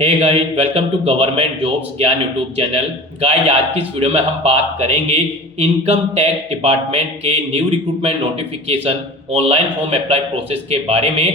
Hey guys, welcome to government jobs Gyan YouTube channel. Guys, आज की इस वीडियो में हम बात करेंगे इनकम टैक्स डिपार्टमेंट के new recruitment notification online form apply process के बारे में।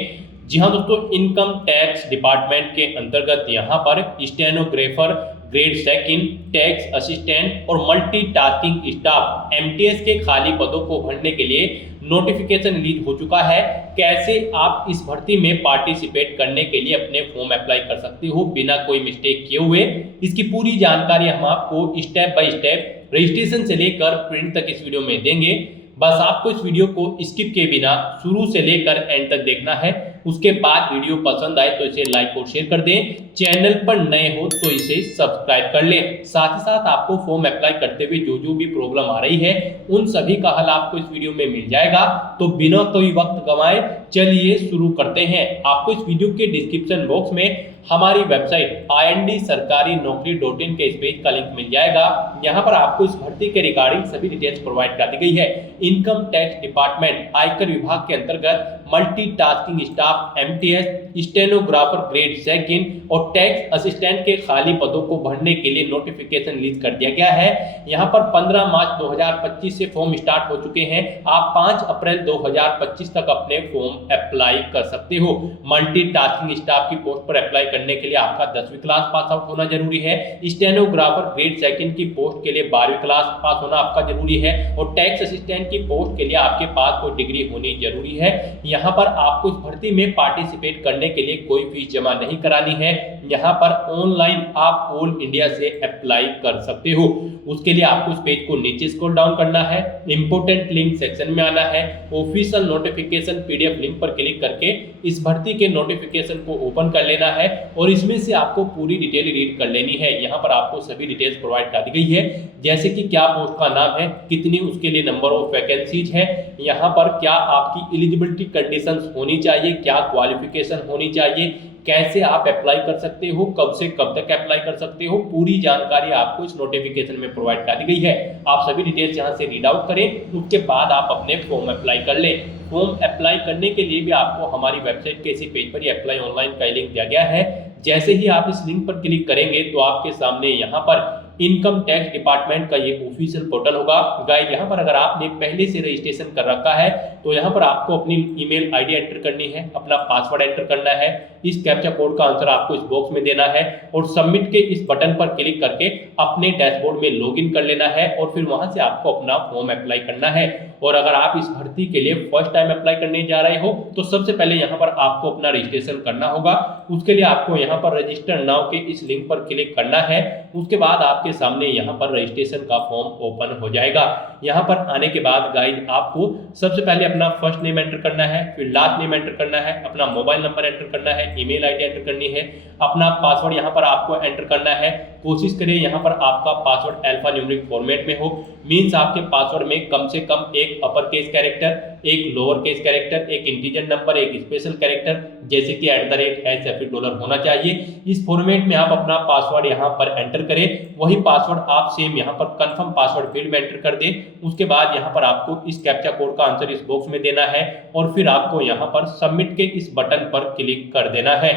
जी हाँ दोस्तों, इनकम टैक्स डिपार्टमेंट के अंतर्गत यहाँ पर stenographer grade second, tax assistant और मल्टीटास्किंग स्टाफ एमटीएस के खाली पदों को भरने के लिए नोटिफिकेशन रिलीज हो चुका है। कैसे आप इस भर्ती में पार्टिसिपेट करने के लिए अपने फॉर्म अप्लाई कर सकते हो बिना कोई मिस्टेक किए हुए, इसकी पूरी जानकारी हम आपको स्टेप बाय स्टेप रजिस्ट्रेशन से लेकर प्रिंट तक इस वीडियो में देंगे। बस आपको इस वीडियो को स्किप किए बिना शुरू से लेकर एंड तक देखना है। उसके बाद वीडियो पसंद आए तो इसे लाइक और शेयर कर दें। चैनल पर नए हो तो इसे सब्सक्राइब कर लें। साथ ही साथ आपको फॉर्म अप्लाई करते हुए जो भी प्रॉब्लम आ रही है उन सभी का हल आपको इस वीडियो में मिल जाएगा। तो बिना कोई वक्त गंवाए चलिए शुरू करते हैं। आपको इस वीडियो के डिस्क्रिप्शन बॉक्स में हमारी वेबसाइट IND-sarkari-naukri.in के इस पेज का लिंक मिल जाएगा। यहाँ पर आपको इस भर्ती के रिगार्डिंग सभी डिटेल्स प्रोवाइड कर दी गई है। इनकम टैक्स डिपार्टमेंट आयकर विभाग के अंतर्गत multitasking staff MTS, stenographer grade second और टैक्स असिस्टेंट के खाली पदों को भरने के लिए नोटिफिकेशन रिलीज कर दिया गया है। यहाँ पर 15 मार्च 2025 से फॉर्म स्टार्ट हो चुके हैं। आप 5 अप्रैल 2025 तक अपने फॉर्म अप्लाई कर सकते हो। मल्टीटास्किंग स्टाफ की पोस्ट पर अप्लाई करने के लिए आपका 10वीं क्लास पास आउट होना जरूरी है। स्टेनोग्राफर ग्रेड सेकंड की पोस्ट के लिए 12वीं क्लास पास होना आपका जरूरी है और टैक्स असिस्टेंट की पोस्ट के लिए आपके पास कोई डिग्री होनी जरूरी है। यहाँ पर आपको इस भर्ती में पार्टिसिपेट करने के लिए कोई फीस जमा नहीं करानी है। यहाँ पर ऑनलाइन आप ऑल इंडिया से अप्लाई कर सकते हो। उसके लिए आपको इस पेज को नीचे स्क्रॉल डाउन करना है, इंपोर्टेंट लिंक सेक्शन में आना है, ऑफिशियल नोटिफिकेशन पीडीएफ लिंक पर क्लिक करके इस भर्ती के नोटिफिकेशन को ओपन कर लेना है और इसमें से आपको पूरी डिटेल रीड कर लेनी है। यहाँ पर आपको सभी डिटेल्स प्रोवाइड कर दी गई है, जैसे कि क्या पोस्ट का नाम है, कितनी उसके लिए नंबर ऑफ वैकेंसीज है, यहाँ पर क्या आपकी एलिजिबिलिटी कंडीशंस होनी चाहिए, क्या क्वालिफिकेशन होनी चाहिए, कैसे आप अप्लाई कर सकते हो, कब से कब तक अप्लाई कर सकते हो, पूरी जानकारी आपको इस नोटिफिकेशन में प्रोवाइड कर दी गई है। आप सभी डिटेल्स यहाँ से रीड आउट करें, उसके बाद आप अपने फॉर्म अप्लाई कर लें। फॉर्म अप्लाई करने के लिए भी आपको हमारी वेबसाइट के इसी पेज पर ही अप्लाई ऑनलाइन का लिंक दिया गया है। जैसे ही आप इस लिंक पर क्लिक करेंगे तो आपके सामने यहाँ पर इनकम टैक्स डिपार्टमेंट का ये ऑफिशियल पोर्टल होगा। गाइस, यहाँ पर अगर आपने पहले से रजिस्ट्रेशन कर रखा है तो यहाँ पर आपको अपनी ईमेल आईडी एंटर करनी है, अपना पासवर्ड एंटर करना है, इस कैप्चा कोड का आंसर आपको इस बॉक्स में देना है और सबमिट के इस बटन पर क्लिक करके अपने डैशबोर्ड में लॉगिन कर लेना है और फिर वहां से आपको अपना फॉर्म अप्लाई करना है। और अगर आप इस भर्ती के लिए फर्स्ट टाइम अप्लाई करने जा रहे हो तो सबसे पहले यहाँ पर आपको अपना रजिस्ट्रेशन करना होगा। उसके लिए आपको यहाँ पर रजिस्टर नाउ के इस लिंक पर क्लिक करना है। उसके बाद आपके सामने यहाँ पर रजिस्ट्रेशन का फॉर्म ओपन हो जाएगा। यहाँ पर आने के बाद गाइड आपको सबसे पहले अपना फर्स्ट नेम एंटर करना है, फिर लास्ट नेम एंटर करना है, अपना मोबाइल नंबर एंटर करना है, ईमेल आईडी एंटर करनी है, अपना पासवर्ड यहाँ पर आपको एंटर करना है। कोशिश करें यहाँ पर आपका पासवर्ड अल्फा न्यूमेरिक फॉर्मेट में हो, मींस आपके पासवर्ड में कम से कम एक अपर केस कैरेक्टर, एक लोअर केस कैरेक्टर, एक इंटीजर नंबर, एक स्पेशल कैरेक्टर जैसे कि $@ होना चाहिए। इस फॉर्मेट में आप अपना पासवर्ड यहाँ पर एंटर करें। वही पासवर्ड आप सेम यहाँ पर कंफर्म पासवर्ड फील्ड में एंटर कर दें। उसके बाद यहाँ पर आपको इस कैप्चा कोड का आंसर इस बॉक्स में देना है और फिर आपको यहाँ पर सबमिट के इस बटन पर क्लिक कर देना है।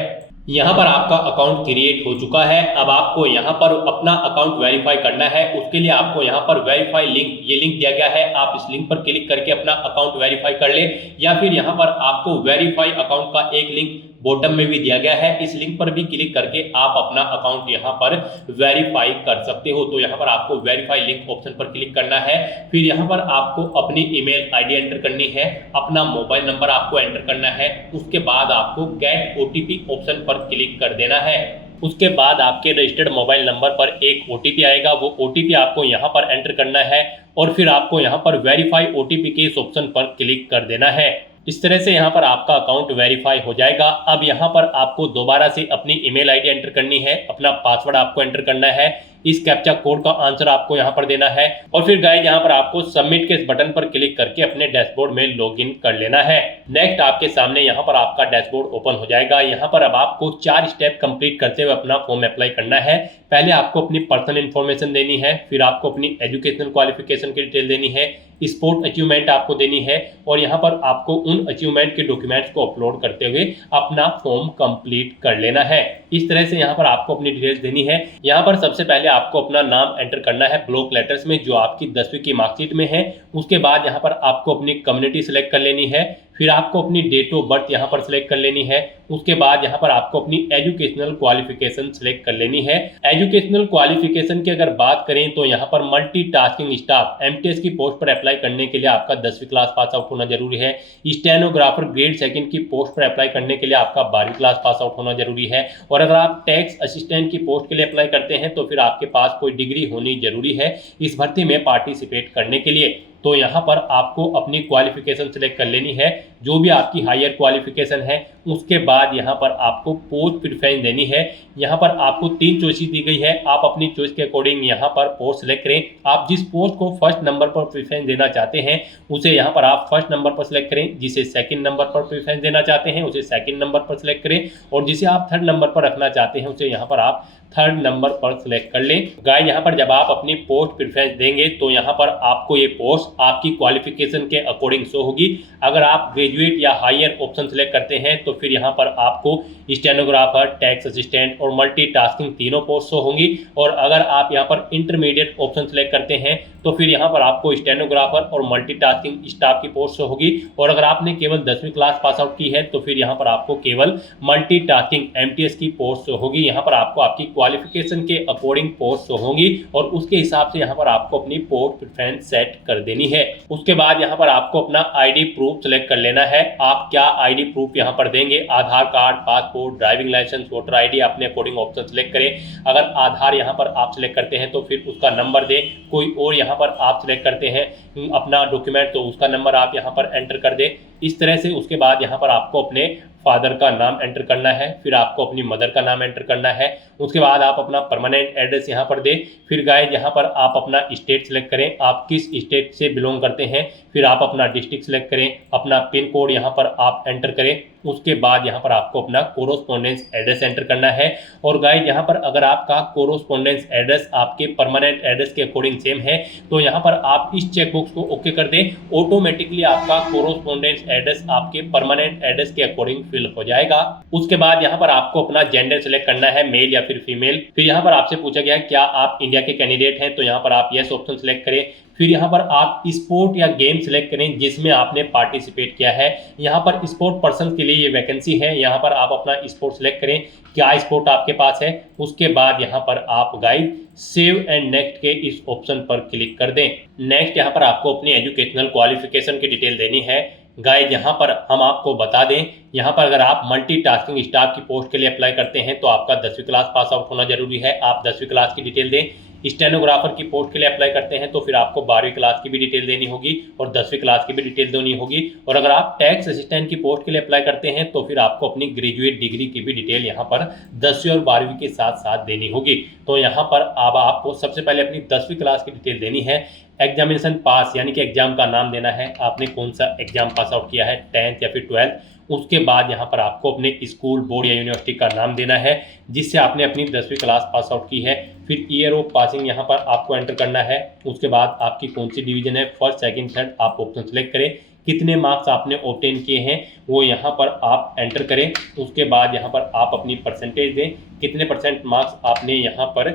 यहाँ पर आपका अकाउंट क्रिएट हो चुका है। अब आपको यहाँ पर अपना अकाउंट वेरीफाई करना है। उसके लिए आपको यहाँ पर वेरीफाई लिंक, ये लिंक दिया गया है, आप इस लिंक पर क्लिक करके अपना अकाउंट वेरीफाई कर ले, या फिर यहाँ पर आपको वेरीफाई अकाउंट का एक लिंक बॉटम में भी दिया गया है, इस लिंक पर भी क्लिक करके आप अपना अकाउंट यहाँ पर वेरीफाई कर सकते हो। तो यहाँ पर आपको वेरीफाई लिंक ऑप्शन पर क्लिक करना है, फिर यहाँ पर आपको अपनी ईमेल आईडी एंटर करनी है, अपना मोबाइल नंबर आपको एंटर करना है, उसके बाद आपको गेट ओटीपी ऑप्शन पर क्लिक कर देना है। उसके बाद आपके रजिस्टर्ड मोबाइल नंबर पर एक ओटीपी आएगा, वो ओटीपी आपको यहाँ पर एंटर करना है और फिर आपको यहाँ पर वेरीफाई ओटीपी के इस ऑप्शन पर क्लिक कर देना है। इस तरह से यहाँ पर आपका अकाउंट वेरीफाई हो जाएगा। अब यहाँ पर आपको दोबारा से अपनी ईमेल आईडी एंटर करनी है, अपना पासवर्ड आपको एंटर करना है, इस कैप्चा कोड का आंसर आपको यहाँ पर देना है और फिर गाइस यहाँ पर आपको सबमिट के इस बटन पर क्लिक करके अपने डैशबोर्ड में लॉगिन कर लेना है। नेक्स्ट आपके सामने यहाँ पर आपका डैशबोर्ड ओपन हो जाएगा। यहाँ पर अब आपको 4 स्टेप कंप्लीट करते हुए अपना फॉर्म अप्लाई करना है। पहले आपको अपनी पर्सनल इन्फॉर्मेशन देनी है, फिर आपको अपनी एजुकेशनल क्वालिफिकेशन की डिटेल देनी है, स्पोर्ट अचीवमेंट आपको देनी है और यहाँ पर आपको उन अचीवमेंट के डॉक्यूमेंट्स को अपलोड करते हुए अपना फॉर्म कंप्लीट कर लेना है। इस तरह से यहाँ पर आपको अपनी डिटेल्स देनी है। यहाँ पर सबसे पहले आपको अपना नाम एंटर करना है ब्लॉक लेटर्स में जो आपकी 10वीं की मार्कशीट में है। उसके बाद यहाँ पर आपको अपनी कम्युनिटी सिलेक्ट कर लेनी है, फिर आपको अपनी डेट ऑफ बर्थ यहाँ पर सिलेक्ट कर लेनी है। उसके बाद यहाँ पर आपको अपनी एजुकेशनल क्वालिफिकेशन सिलेक्ट कर लेनी है। एजुकेशनल क्वालिफिकेशन की अगर बात करें तो यहाँ पर मल्टीटास्किंग स्टाफ एमटीएस की पोस्ट पर अप्लाई करने के लिए आपका 10वीं क्लास पास आउट होना जरूरी है। स्टेनोग्राफर ग्रेड 2 की पोस्ट पर अप्लाई करने के लिए आपका 12वीं क्लास पास आउट होना जरूरी है। और अगर आप टैक्स असिस्टेंट की पोस्ट के लिए अप्लाई करते हैं तो फिर आपके पास कोई डिग्री होनी जरूरी है इस भर्ती में पार्टिसिपेट करने के लिए। तो यहाँ पर आपको अपनी क्वालिफिकेशन सिलेक्ट कर लेनी है, जो भी आपकी हायर क्वालिफिकेशन है। उसके बाद यहाँ पर आपको पोस्ट प्रेफरेंस देनी है। यहाँ पर आपको 3 चॉइसेस दी गई है, आप अपनी चॉइस के अकॉर्डिंग यहाँ पर पोस्ट सिलेक्ट करें। आप जिस पोस्ट को फर्स्ट नंबर पर प्रेफरेंस देना चाहते हैं उसे यहाँ पर आप फर्स्ट नंबर पर सिलेक्ट करें, जिसे सेकंड नंबर पर प्रेफरेंस देना चाहते हैं उसे सेकंड नंबर पर सिलेक्ट करें और जिसे आप थर्ड नंबर पर रखना चाहते हैं उसे यहाँ पर आप थर्ड नंबर पर सिलेक्ट कर लें। गाइस यहाँ पर जब आप अपनी पोस्ट प्रेफरेंस देंगे तो यहाँ पर आपको ये पोस्ट आपकी क्वालिफिकेशन के अकॉर्डिंग शो होगी। अगर आप ग्रेजुएट या हायर ऑप्शन सिलेक्ट करते हैं तो फिर यहाँ पर आपको स्टेनोग्राफर, टैक्स असिस्टेंट और मल्टीटास्किंग तीनों पोस्ट शो होंगी। और अगर आप यहाँ पर इंटरमीडिएट ऑप्शन सिलेक्ट करते हैं तो फिर यहाँ पर आपको स्टेनोग्राफर और मल्टीटास्किंग स्टाफ की पोस्ट शो होगी। और अगर आपने केवल 10वीं क्लास पास आउट की है तो फिर यहाँ पर आपको केवल मल्टीटास्किंग एमटीएस की पोस्ट शो होगी। यहाँ पर आपको आपकी क्वालिफिकेशन के अकॉर्डिंग पोस्ट शो होंगी और उसके हिसाब से यहाँ पर आपको अपनी पोस्ट प्रेफरेंस सेट कर देनी है। उसके बाद यहाँ पर आपको अपना आईडी प्रूफ सेलेक्ट कर लेना है। आप क्या आईडी प्रूफ यहाँ पर देंगे, Aadhaar card, passport, driving licence, voter ID, अपने अकॉर्डिंग ऑप्शन सेलेक्ट करें। अगर आधार यहाँ पर आप सिलेक्ट करते हैं तो फिर उसका नंबर दें। कोई और यहाँ पर आप सिलेक्ट करते हैं अपना डॉक्यूमेंट तो उसका नंबर आप यहाँ पर एंटर कर दें इस तरह से। उसके बाद यहाँ पर आपको अपने फादर का नाम एंटर करना है, फिर आपको अपनी मदर का नाम एंटर करना है। उसके बाद आप अपना परमानेंट एड्रेस यहाँ पर दें। फिर गाइस यहाँ पर आप अपना स्टेट सिलेक्ट करें, आप किस स्टेट से बिलोंग करते हैं। फिर आप अपना डिस्ट्रिक्ट सिलेक्ट करें, अपना पिन कोड यहाँ पर आप एंटर करें। उसके बाद यहाँ पर आपको अपना कोरोस्पोंडेंस एड्रेस एंटर करना है। और गाइस यहाँ पर अगर आपका कोरोस्पोंडेंस एड्रेस आपके परमानेंट एड्रेस के अकॉर्डिंग सेम है तो यहाँ पर आप इस चेकबॉक्स को ओके कर दें। ऑटोमेटिकली आपका कोरोस्पोंडेंस एड्रेस आपके परमानेंट एड्रेस के अकॉर्डिंग फिल हो जाएगा। उसके बाद यहाँ पर आपको अपना जेंडर सिलेक्ट करना है, मेल या फिर फीमेल। फिर यहाँ पर आपसे पूछा गया है क्या आप इंडिया के कैंडिडेट हैं, तो यहाँ पर आप यस ऑप्शन सिलेक्ट करें। फिर यहाँ पर आप स्पोर्ट या गेम सिलेक्ट करें जिसमें आपने पार्टिसिपेट किया है। यहाँ पर स्पोर्ट पर्सन के लिए ये वैकेंसी है, यहाँ पर आप अपना स्पोर्ट सिलेक्ट करें, क्या स्पोर्ट आपके पास है। उसके बाद यहाँ पर आप गाइड सेव एंड नेक्स्ट के इस ऑप्शन पर क्लिक कर दें। नेक्स्ट यहाँ पर आपको अपनी एजुकेशनल क्वालिफिकेशन की डिटेल देनी है। गाइड यहाँ पर हम आपको बता दें, यहाँ पर अगर आप मल्टीटास्किंग स्टाफ की पोस्ट के लिए अप्लाई करते हैं तो आपका 10वीं क्लास पास आउट होना जरूरी है। आप 10वीं क्लास की डिटेल दें। स्टेनोग्राफर की पोस्ट के लिए अप्लाई करते हैं तो फिर आपको 12वीं क्लास की भी डिटेल देनी होगी और 10वीं क्लास की भी डिटेल देनी होगी। और अगर आप टैक्स असिस्टेंट की पोस्ट के लिए अप्लाई करते हैं तो फिर आपको अपनी ग्रेजुएट डिग्री की भी डिटेल यहाँ पर 10वीं और 12वीं के साथ साथ देनी होगी। तो यहाँ पर अब आपको सबसे पहले अपनी 10वीं क्लास की डिटेल देनी है। एग्जामिनेशन पास यानी कि एग्जाम का नाम देना है, आपने कौन सा एग्जाम पास आउट किया है, 10th या फिर 12th। उसके बाद यहाँ पर आपको अपने स्कूल, बोर्ड या यूनिवर्सिटी का नाम देना है जिससे आपने अपनी 10वीं क्लास पास आउट की है। फिर ईयर ऑफ पासिंग यहाँ पर आपको एंटर करना है। उसके बाद आपकी कौन सी डिवीजन है, फर्स्ट, सेकंड, थर्ड, आप ऑप्शन सेलेक्ट करें। कितने मार्क्स आपने ऑब्टेन किए हैं वो यहाँ पर आप एंटर करें। उसके बाद यहाँ पर आप अपनी परसेंटेज दें, कितने % मार्क्स आपने यहाँ पर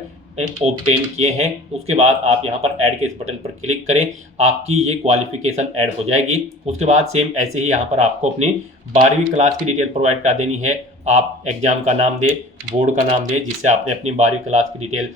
ऑब्टेन किए हैं। उसके बाद आप यहाँ पर ऐड के इस बटन पर क्लिक करें, आपकी ये क्वालिफिकेशन ऐड हो जाएगी। उसके बाद सेम ऐसे ही यहाँ पर आपको अपनी 12वीं क्लास की डिटेल प्रोवाइड कर देनी है। आप एग्जाम का नाम दें, बोर्ड का नाम दें जिससे आपने अपनी 12वीं क्लास की डिटेल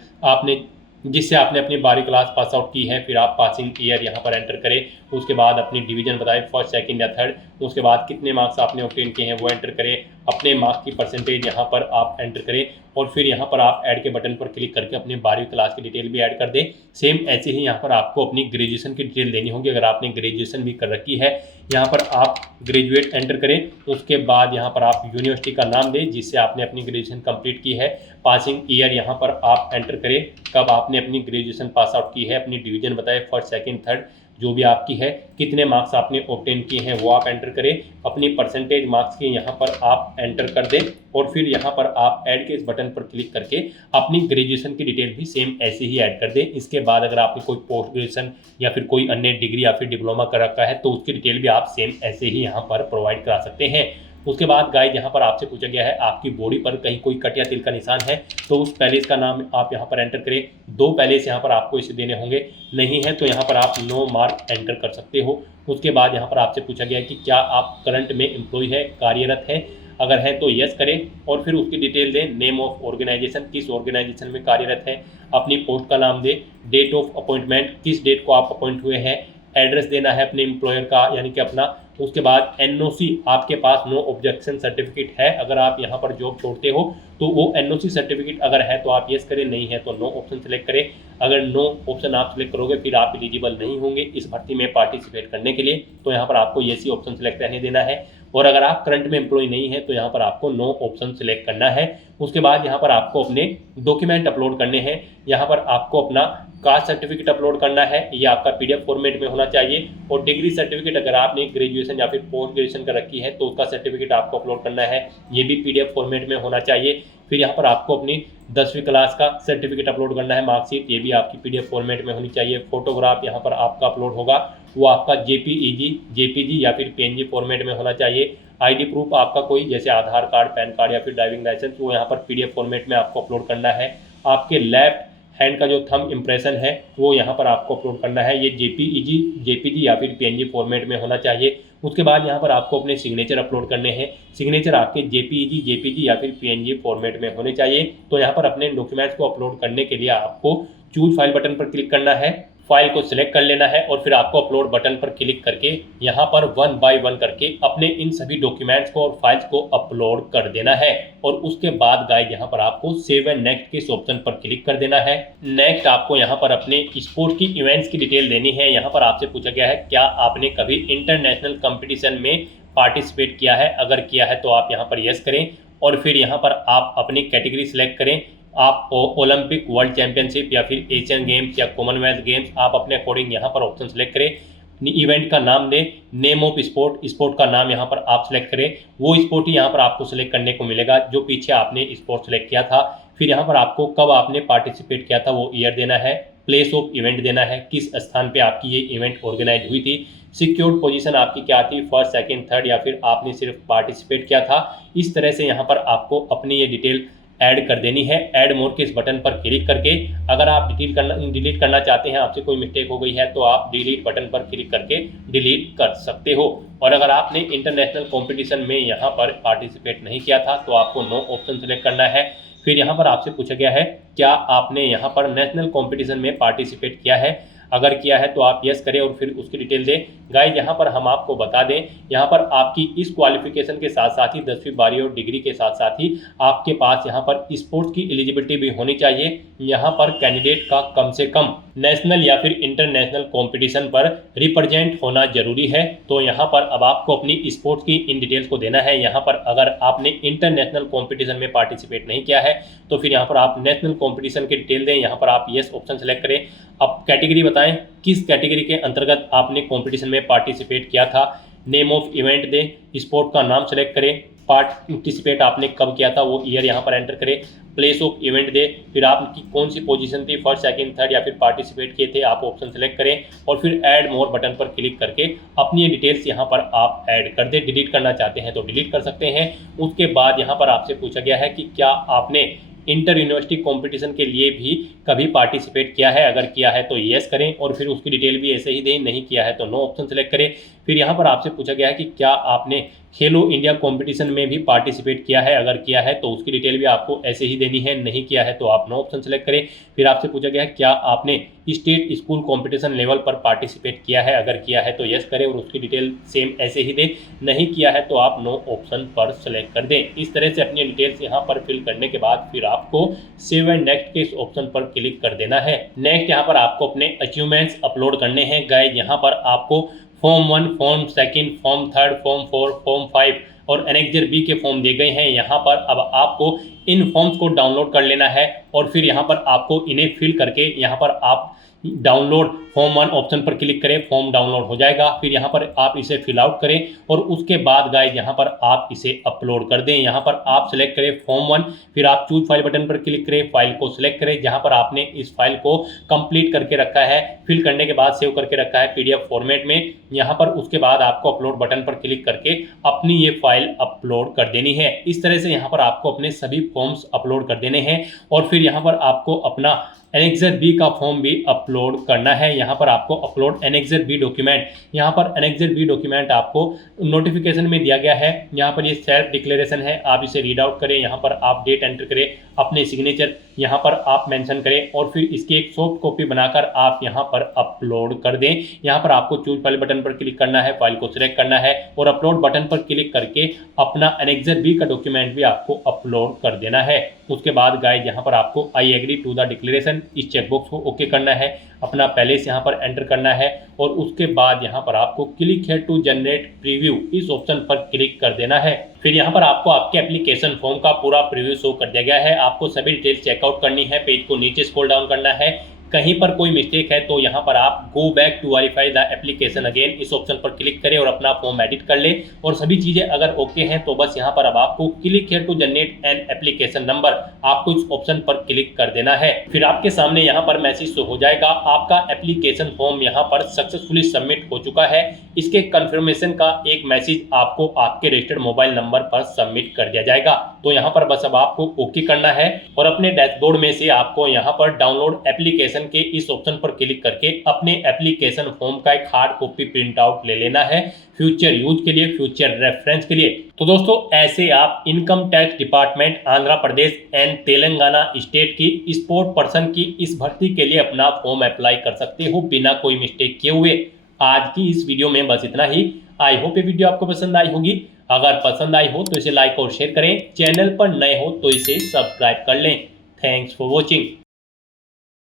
जिससे आपने अपनी 12वीं क्लास पास आउट की है। फिर आप पासिंग ईयर यहाँ पर एंटर करें। उसके बाद अपनी डिवीजन बताएं, फर्स्ट, सेकंड या थर्ड। उसके बाद कितने मार्क्स आपने ऑब्टेन किए हैं वो एंटर करें। अपने मार्क्स की परसेंटेज यहाँ पर आप एंटर करें और फिर यहाँ पर आप ऐड के बटन पर क्लिक करके अपने 12वीं क्लास की डिटेल भी ऐड कर दें। सेम ऐसे ही यहाँ पर आपको अपनी ग्रेजुएशन की डिटेल देनी होगी। अगर आपने ग्रेजुएशन भी कर रखी है, यहाँ पर आप ग्रेजुएट एंटर करें। उसके बाद यहाँ पर आप यूनिवर्सिटी का नाम दें जिससे आपने अपनी ग्रेजुएशन कंप्लीट की है। पासिंग ईयर यहाँ पर आप एंटर करें, कब आपने अपनी ग्रेजुएशन पास आउट की है, अपनी डिवीजन बताएं, फर्स्ट सेकंड थर्ड जो भी आपकी है, कितने मार्क्स आपने ऑब्टेन किए हैं वो आप एंटर करें। अपनी परसेंटेज मार्क्स की यहाँ पर आप एंटर कर दें और फिर यहाँ पर आप ऐड के इस बटन पर क्लिक करके अपनी ग्रेजुएशन की डिटेल भी सेम ऐसे ही ऐड कर दें। इसके बाद अगर आपने कोई पोस्ट ग्रेजुएशन या फिर कोई अन्य डिग्री या फिर डिप्लोमा कर रखा है तो उसकी डिटेल भी आप सेम ऐसे ही यहाँ पर प्रोवाइड करा सकते हैं। उसके बाद गाइस यहाँ पर आपसे पूछा गया है आपकी बॉडी पर कहीं कोई कट या तिल का निशान है तो उस पैलेस का नाम आप यहाँ पर एंटर करें। 2 पैलेस यहाँ पर आपको इसे देने होंगे, नहीं है तो यहाँ पर आप नो मार्क एंटर कर सकते हो। उसके बाद यहाँ पर आपसे पूछा गया है कि क्या आप करंट में एम्प्लॉय है, कार्यरत है, अगर है तो यस करें और फिर उसकी डिटेल दें। नेम ऑफ ऑर्गेनाइजेशन, किस ऑर्गेनाइजेशन में कार्यरत है, अपनी पोस्ट का नाम दें, डेट ऑफ अपॉइंटमेंट, किस डेट को आप अपॉइंट हुए हैं, एड्रेस देना है अपने एम्प्लॉयर का यानी कि अपना। उसके बाद एनओसी, आपके पास नो ऑब्जेक्शन सर्टिफिकेट है, अगर आप यहाँ पर जॉब छोड़ते हो तो वो एनओसी सर्टिफिकेट अगर है तो आप यस करें, नहीं है तो नो ऑप्शन सेलेक्ट करें। अगर नो ऑप्शन आप सेलेक्ट करोगे फिर आप एलिजिबल नहीं होंगे इस भर्ती में पार्टिसिपेट करने के लिए, तो यहाँ पर आपको यस ही ऑप्शन सेलेक्ट रहने देना है। और अगर आप करंट में एम्प्लॉय नहीं है तो यहाँ पर आपको नो ऑप्शन सेलेक्ट करना है। उसके बाद यहाँ पर आपको अपने डॉक्यूमेंट अपलोड करने हैं। यहाँ पर आपको अपना कास्ट सर्टिफिकेट अपलोड करना है, ये आपका पीडीएफ फॉर्मेट में होना चाहिए। और डिग्री सर्टिफिकेट अगर आपने ग्रेजुएशन या फिर पोस्ट ग्रेजुएशन कर रखी है तो उसका सर्टिफिकेट आपको अपलोड करना है, ये भी पीडीएफ फॉर्मेट में होना चाहिए। फिर यहाँ पर आपको अपनी 10वीं क्लास का सर्टिफिकेट अपलोड करना है, मार्कशीट, ये भी आपकी पीडीएफ फॉर्मेट में होनी चाहिए। फोटोग्राफ यहाँ पर आपका अपलोड होगा, वो आपका जेपीजी या फिर पीएनजी फॉर्मेट में होना चाहिए। आईडी प्रूफ आपका कोई जैसे आधार कार्ड, पैन कार्ड या फिर ड्राइविंग लाइसेंस, वो यहाँ पर पीडीएफ फॉर्मेट में आपको अपलोड करना है। आपके लेफ्ट हैंड का जो थंब इम्प्रेशन है वो यहाँ पर आपको अपलोड करना है, ये जेपीजी या फिर पीएनजी फॉर्मेट में होना चाहिए। उसके बाद यहाँ पर आपको अपने सिग्नेचर अपलोड करने हैं, सिग्नेचर आपके जेपीजी या फिर पीएनजी फॉर्मेट में होने चाहिए। तो यहाँ पर अपने डॉक्यूमेंट्स को अपलोड करने के लिए आपको चूज फाइल बटन पर क्लिक करना है, फाइल को सिलेक्ट कर लेना है और फिर आपको अपलोड बटन पर क्लिक करके यहाँ पर 1 बाय 1 करके अपने इन सभी डॉक्यूमेंट्स को और फाइल्स को अपलोड कर देना है। और उसके बाद गाइस यहाँ पर आपको सेव एंड नेक्स्ट के इस ऑप्शन पर क्लिक कर देना है। नेक्स्ट आपको यहाँ पर अपने स्पोर्ट की इवेंट्स की डिटेल देनी है। यहाँ पर आपसे पूछा गया है क्या आपने कभी इंटरनेशनल कंपटीशन में पार्टिसिपेट किया है, अगर किया है तो आप यहाँ पर यस करें और फिर यहाँ पर आप अपनी कैटेगरी सिलेक्ट करें। आप ओलंपिक, वर्ल्ड चैंपियनशिप या फिर एशियन गेम्स या कॉमनवेल्थ गेम्स, आप अपने अकॉर्डिंग यहाँ पर ऑप्शन सेलेक्ट करें। इवेंट का नाम दें, नेम ऑफ स्पोर्ट, स्पोर्ट का नाम यहाँ पर आप सिलेक्ट करें, वो स्पोर्ट ही यहाँ पर आपको सिलेक्ट करने को मिलेगा जो पीछे आपने स्पोर्ट सेलेक्ट किया था। फिर यहाँ पर आपको कब आपने पार्टिसिपेट किया था वो ईयर देना है, प्लेस ऑफ इवेंट देना है, किस स्थान पे आपकी ये इवेंट ऑर्गेनाइज हुई थी, सिक्योर्ड पोजीशन आपकी क्या थी, फर्स्ट सेकंड थर्ड या फिर आपने सिर्फ पार्टिसिपेट किया था। इस तरह से यहाँ पर आपको अपनी ये डिटेल ऐड कर देनी है। ऐड मोर के इस बटन पर क्लिक करके अगर आप डिलीट करना चाहते हैं, आपसे कोई मिस्टेक हो गई है तो आप डिलीट बटन पर क्लिक करके डिलीट कर सकते हो। और अगर आपने इंटरनेशनल कंपटीशन में यहाँ पर पार्टिसिपेट नहीं किया था तो आपको नो ऑप्शन सेलेक्ट करना है। फिर यहाँ पर आपसे पूछा गया है क्या आपने यहाँ पर नेशनल कंपटीशन में पार्टिसिपेट किया है, अगर किया है तो आप यस करें और फिर उसकी डिटेल दें। गाइस यहाँ पर हम आपको बता दें, यहाँ पर आपकी इस क्वालिफिकेशन के साथ साथ ही 10वीं 12वीं और डिग्री के साथ साथ ही आपके पास यहाँ पर स्पोर्ट्स की एलिजिबिलिटी भी होनी चाहिए। यहाँ पर कैंडिडेट का कम से कम नेशनल या फिर इंटरनेशनल कंपटीशन पर रिप्रेजेंट होना जरूरी है। तो यहाँ पर अब आपको अपनी स्पोर्ट्स की इन डिटेल्स को देना है। यहाँ पर अगर आपने इंटरनेशनल कंपटीशन में पार्टिसिपेट नहीं किया है तो फिर यहाँ पर आप नेशनल कंपटीशन की डिटेल दें, यहाँ पर आप यस ऑप्शन सेलेक्ट करें। अब कैटेगरी बताएं, किस कैटेगरी के अंतर्गत आपने कंपटीशन में पार्टिसिपेट किया था, नेम ऑफ इवेंट दें, स्पोर्ट का नाम सेलेक्ट करें, पार्टिसिपेट आपने कब किया था वो ईयर यहाँ पर एंटर करें, प्लेस ऑफ इवेंट दे, फिर आपकी कौन सी पोजीशन थी, फर्स्ट सेकंड थर्ड या फिर पार्टिसिपेट किए थे, आप ऑप्शन सेलेक्ट करें और फिर ऐड मोर बटन पर क्लिक करके अपनी ये डिटेल्स यहाँ पर आप ऐड कर दें। डिलीट करना चाहते हैं तो डिलीट कर सकते हैं। उसके बाद यहाँ पर आपसे पूछा गया है कि क्या आपने इंटर यूनिवर्सिटी कंपटीशन के लिए भी कभी पार्टिसिपेट किया है, अगर किया है तो यस करें और फिर उसकी डिटेल भी ऐसे ही दें, नहीं किया है तो नो ऑप्शन सेलेक्ट करें। फिर यहाँ पर आपसे पूछा गया है कि क्या आपने खेलो इंडिया कंपटीशन में भी पार्टिसिपेट किया है, अगर किया है तो उसकी डिटेल भी आपको ऐसे ही देनी है, नहीं किया है तो आप नो ऑप्शन सेलेक्ट करें। फिर आपसे पूछा गया है क्या आपने स्टेट स्कूल कंपटीशन लेवल पर पार्टिसिपेट किया है, अगर किया है तो यस करें और उसकी डिटेल सेम ऐसे ही दें, नहीं किया है तो आप नो ऑप्शन पर सेलेक्ट कर दें। इस तरह से अपनी डिटेल्स यहाँ पर फिल करने के बाद फिर आपको सेव एंड नेक्स्ट के इस ऑप्शन पर क्लिक कर देना है। नेक्स्ट यहाँ पर आपको अपने अचीवमेंट्स अपलोड करने हैं। गाइस यहाँ पर आपको form 1, form 2, form 3, form 4, form 5 और एनेक्जर बी के फॉर्म दिए गए हैं। यहाँ पर अब आपको इन फॉर्म्स को डाउनलोड कर लेना है और फिर यहाँ पर आपको इन्हें फिल करके यहाँ पर आप डाउनलोड फॉर्म 1 ऑप्शन पर क्लिक करें, फॉर्म डाउनलोड हो जाएगा। फिर यहाँ पर आप इसे फिल आउट करें और उसके बाद गाइस यहाँ पर आप इसे अपलोड कर दें। यहाँ पर आप सिलेक्ट करें फॉर्म 1, फिर आप चूज फाइल बटन पर क्लिक करें, फाइल को सिलेक्ट करें जहाँ पर आपने इस फाइल को कंप्लीट करके रखा है, फिल करने के बाद सेव करके रखा है पीडीएफ फॉर्मेट में। यहाँ पर उसके बाद आपको अपलोड बटन पर क्लिक करके अपनी ये फाइल अपलोड कर देनी है। इस तरह से यहाँ पर आपको अपने सभी फॉर्म्स अपलोड कर देने हैं और फिर यहाँ पर आपको अपना एनेक्जर बी का फॉर्म भी अपलोड करना है। यहाँ पर आपको अपलोड एनेक्जर बी डॉक्यूमेंट, यहाँ पर एनेक्जर बी डॉक्यूमेंट आपको नोटिफिकेशन में दिया गया है। यहाँ पर ये सेल्फ डिक्लेरेशन है, आप इसे रीड आउट करें, यहाँ पर आप डेट एंटर करें, अपने सिग्नेचर यहाँ पर आप मेंशन करें और फिर इसकी एक सॉफ्ट कॉपी बनाकर आप यहाँ पर अपलोड कर दें। यहाँ पर आपको चूज फाइल बटन पर क्लिक करना है, फाइल को सिलेक्ट करना है और अपलोड बटन पर क्लिक करके अपना एनेक्जर बी का डॉक्यूमेंट भी आपको अपलोड कर देना है। उसके बाद गाइस यहाँ पर आपको I agree to the declaration इस चेकबॉक्स को ओके करना है, अपना पैलेस यहाँ पर एंटर करना है और उसके बाद यहाँ पर आपको क्लिक है टू जनरेट प्रीव्यू इस ऑप्शन पर क्लिक कर देना है। फिर यहाँ पर आपको आपके एप्लीकेशन फॉर्म का पूरा प्रीव्यू शो कर दिया गया है। आपको सभी डिटेल्स चेकआउट करनी है, पेज को नीचे स्क्रॉल डाउन करना है, कहीं पर कोई मिस्टेक है तो यहाँ पर आप go back to verify the application again इस ऑप्शन पर क्लिक करें और अपना फॉर्म एडिट कर ले और सभी चीजें अगर ओके हैं तो बस यहाँ पर अब आपको click here to generate an application number, आपको इस ऑप्शन पर क्लिक कर देना है। फिर आपके सामने यहाँ पर मैसेज शो हो जाएगा, आपका एप्लीकेशन फॉर्म यहाँ पर सक्सेसफुली सबमिट हो चुका है। इसके कंफर्मेशन का एक मैसेज आपको आपके रजिस्टर्ड मोबाइल नंबर पर सबमिट कर दिया जाएगा। तो यहाँ पर बस अब आपको ओके करना है और अपने डैशबोर्ड में से आपको यहाँ पर डाउनलोड एप्लीकेशन के इस ऑप्शन पर क्लिक करके अपने एप्लीकेशन फॉर्म का एक हार्ड कॉपी प्रिंट आउट ले लेना है फ्यूचर यूज के लिए, फ्यूचर रेफरेंस के लिए। तो दोस्तों ऐसे आप income tax department Andhra Pradesh and Telangana state की स्पोर्ट पर्सन की इस भर्ती के लिए अपना फॉर्म अप्लाई कर सकते हो बिना कोई मिस्टेक किए हुए। आज की इस वीडियो में बस इतना ही। आई होप ये वीडियो आपको पसंद आई होगी। अगर पसंद आई हो तो इसे लाइक और शेयर करें, चैनल पर नए हो तो इसे सब्सक्राइब कर लें। Thanks for watching.